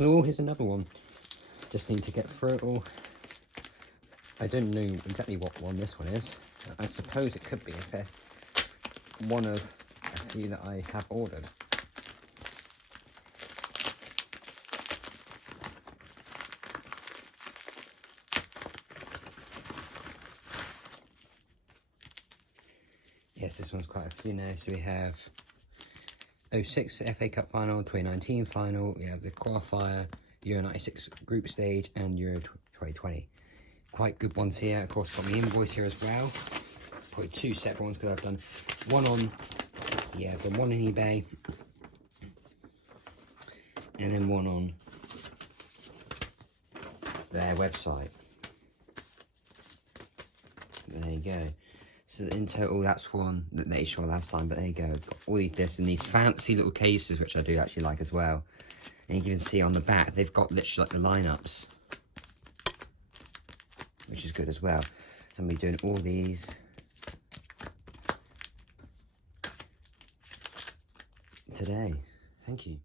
Oh, here's another one. Just need to get through it all. I don't know exactly what one this one is. I suppose it could be if they're one of a few that I have ordered. Yes, this one's quite a few now. So we have 06 FA Cup final, 2019 final, we have the qualifier, Euro 96 group stage, and Euro 2020. Quite good ones here. Of course, got my invoice here as well. Probably two separate ones because I've done one on, I've done one on eBay, and then one on their website. There you go. So in total, that's one that they showed last time, but there you go. Got all these discs and these fancy little cases, which I do actually like as well. And you can see on the back, they've got literally like the lineups, which is good as well. So I'm going to be doing all these today. Thank you.